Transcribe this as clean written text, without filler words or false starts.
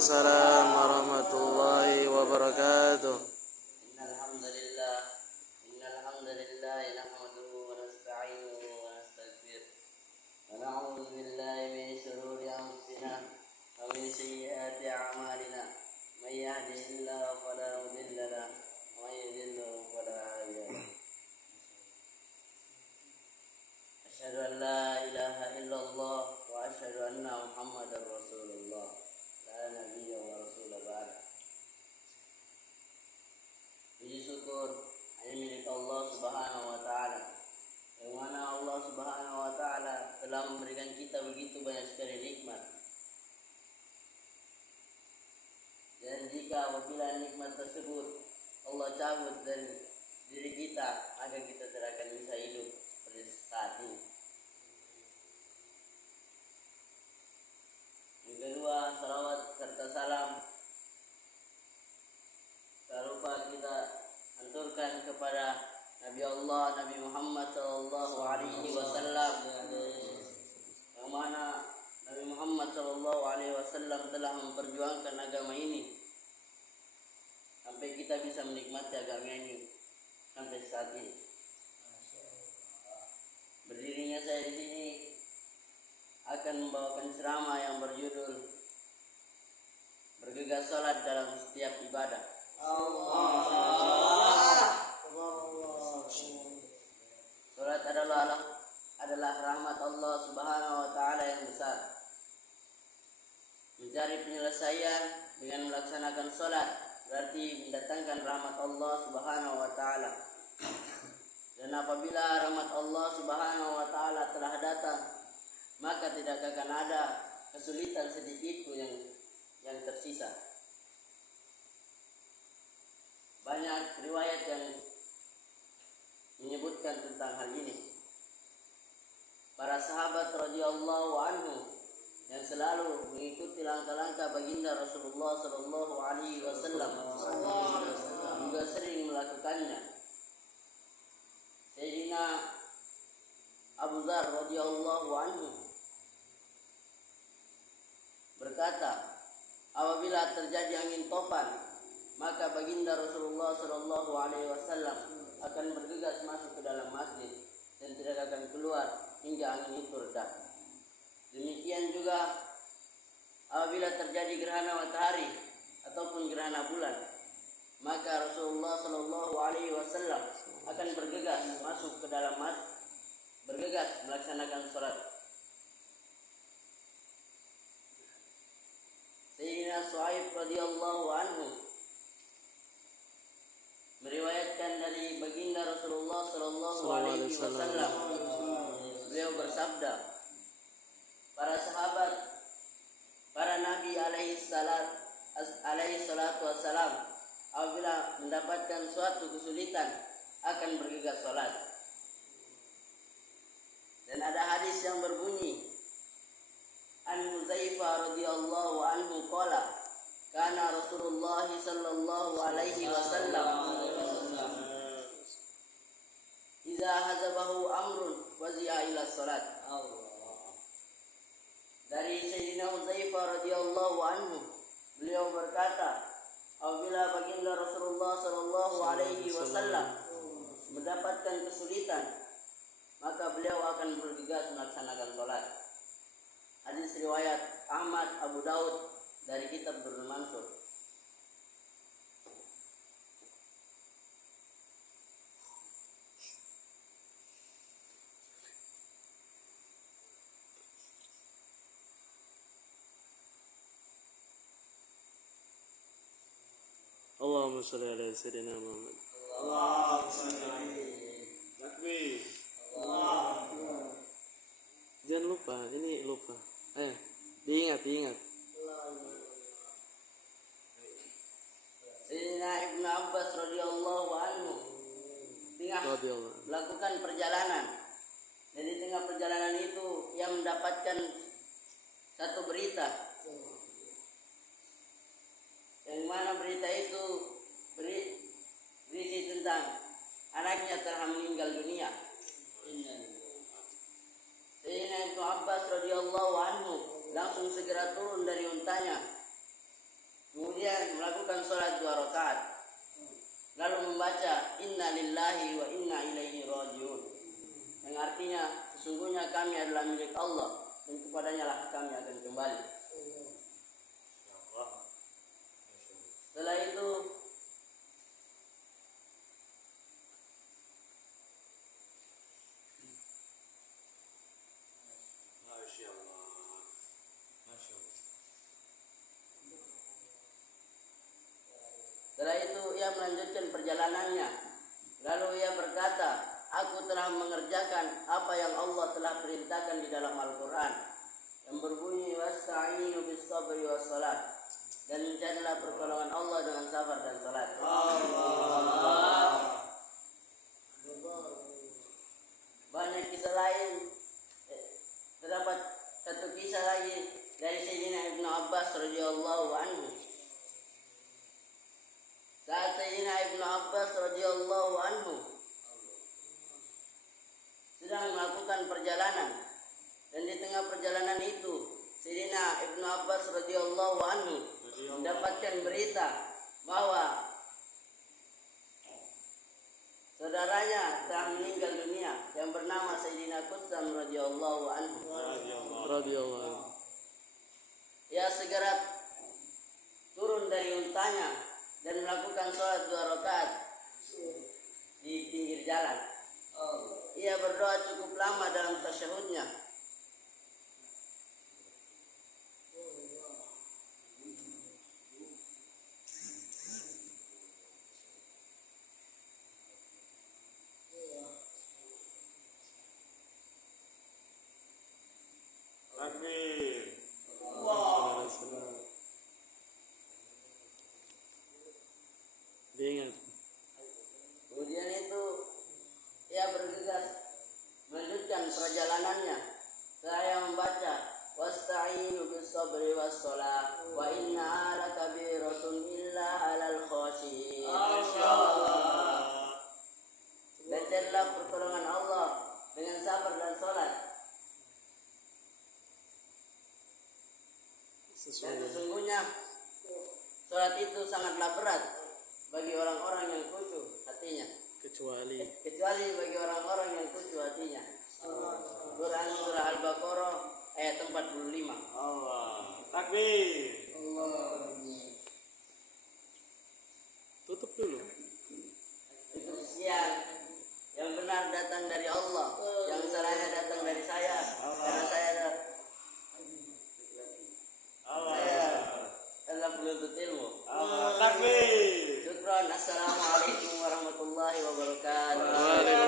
Waalaikumsalam warahmatullahi wabarakatuh. Innal hamdalillah nahmaduhu wa nasta'inuhu wa nastaghfiruh wa na'udzu billahi min shururi anfusina wa min sayyiati a'malina may yahdihillahu fala mudilla lahu wa may yudlil fala hadiya lahu. Asyhadu an la ilaha illallah wa asyhadu anna Muhammadar Rasulullah. La nabiyya wa rasul ba'da. Puji syukur hanya milik Allah Subhanahu wa taala. Yang mana Allah Subhanahu wa taala telah memberikan kita begitu banyak sekali nikmat. Dan jika apabila nikmat tersebut Allah cabut dari diri kita, maka kita tidak akan bisa hidup seperti saat ini. Yang kedua, salawat serta salam tak lupa kita anturkan kepada Nabi Allah, Nabi Muhammad sallallahu alaihi wasallam, yang mana Nabi Muhammad sallallahu alaihi wasallam telah memperjuangkan agama ini sampai kita bisa menikmati agama ini sampai saat ini. Berdirinya saya di sini akan membawakan ceramah yang berjudul bergegas salat dalam setiap ibadah. Salat adalah rahmat Allah Subhanahu wa taala yang besar. Mencari penyelesaian dengan melaksanakan salat berarti mendatangkan rahmat Allah Subhanahu wa taala. Dan apabila rahmat Allah Subhanahu wa taala telah datang, maka tidak akan ada kesulitan sedikit pun yang tersisa. Banyak riwayat yang menyebutkan tentang hal ini. Para sahabat radhiyallahu anhu yang selalu mengikuti langkah-langkah baginda Rasulullah sallallahu alaihi wasallam juga sering melakukannya. Sayyidina Abu Dzar radhiyallahu anhu berkata, apabila terjadi angin topan, maka baginda Rasulullah sallallahu alaihi wasallam akan bergegas masuk ke dalam masjid dan tidak akan keluar hingga angin itu reda. Demikian juga apabila terjadi gerhana matahari ataupun gerhana bulan, maka Rasulullah sallallahu alaihi wasallam akan bergegas masuk ke dalam masjid, bergegas melaksanakan salat. Sayyidina Shu'aib radhiyallahu anhu meriwayatkan dari baginda Rasulullah sallallahu alaihi wasallam, beliau bersabda, para sahabat, para nabi alaihi salatu wassalam apabila mendapatkan suatu kesulitan akan bergegas salat. Dan ada hadis yang berbunyi, An Hudzaifah radhiyallahu anhu qala kana Rasulullah sallallahu alaihi wasallam idza hazabahu amrun wazi'a ila salat. Dari Sayyidina Hudzaifah radhiyallahu anhu, beliau berkata, apabila baginda Rasulullah sallallahu alaihi wasallam mendapatkan kesulitan, maka beliau akan bergegas melaksanakan salat. Hadis riwayat Ahmad, Abu Daud dari kitab Durrul Mansur. Allahumma shalli ala sayyidina Muhammad. Allahumma shalli. Takbir. Allah. Jangan lupa, ini lupa. Diingat. Sayyidina Ibnu Abbas radhiyallahu anhu tengah melakukan perjalanan. Dan di tengah perjalanan itu ia mendapatkan satu berita, yang mana berita itu berisi tentang anaknya telah meninggal dunia. Sayyidina Ibnu Abbas radhiyallahu anhu langsung segera turun dari untanya kemudian melakukan sholat 2 rakaat, lalu membaca Inna lillahi wa inna ilaihi rajiun, yang artinya sesungguhnya kami adalah milik Allah dan kepadanya lah kami akan kembali. Setelah itu ia melanjutkan perjalanannya. Lalu ia berkata, aku telah mengerjakan apa yang Allah telah perintahkan di dalam Al-Quran, yang berbunyi wasta'inu bis sabri was salat, dan mencarilah pertolongan Allah dengan sabar dan salat. Banyak kisah lain. Terdapat satu kisah lagi dari Sayyidina Ibnu Abbas radhiyallahu anhu. Saat Sayyidina Ibnu Abbas radhiyallahu anhu sedang melakukan perjalanan, dan di tengah perjalanan itu Sayyidina Ibnu Abbas radhiyallahu anhu mendapatkan berita bahwa saudaranya telah meninggal dunia yang bernama Sayyidina Qutsam radhiyallahu anhu. Ia segera turun dari untanya dan melakukan sholat 2 rakaat di pinggir jalan. Ia berdoa cukup lama dalam tasyahudnya. Diingat. Kemudian itu ia bergegas melanjutkan perjalanannya. Saya membaca wasta'inu bis sabri was shalah wa inna lakabiratun illa 'alal khashiyin. Dan carilah pertolongan Allah dengan sabar dan salat. Dan sesungguhnya salat itu sangatlah berat bagi orang-orang yang khusyuk hatinya, kecuali bagi orang-orang yang khusyuk hatinya. Quran surah Al-Baqarah ayat 45. Allah takbir. Tutup dulu. Itu yang benar datang dari Allah, yang salahnya datang dari saya, karena saya adalah penuntut ilmu. Takbir. Syukran. Assalamualaikum warahmatullahi wabarakatuh. Waalaikumsalam.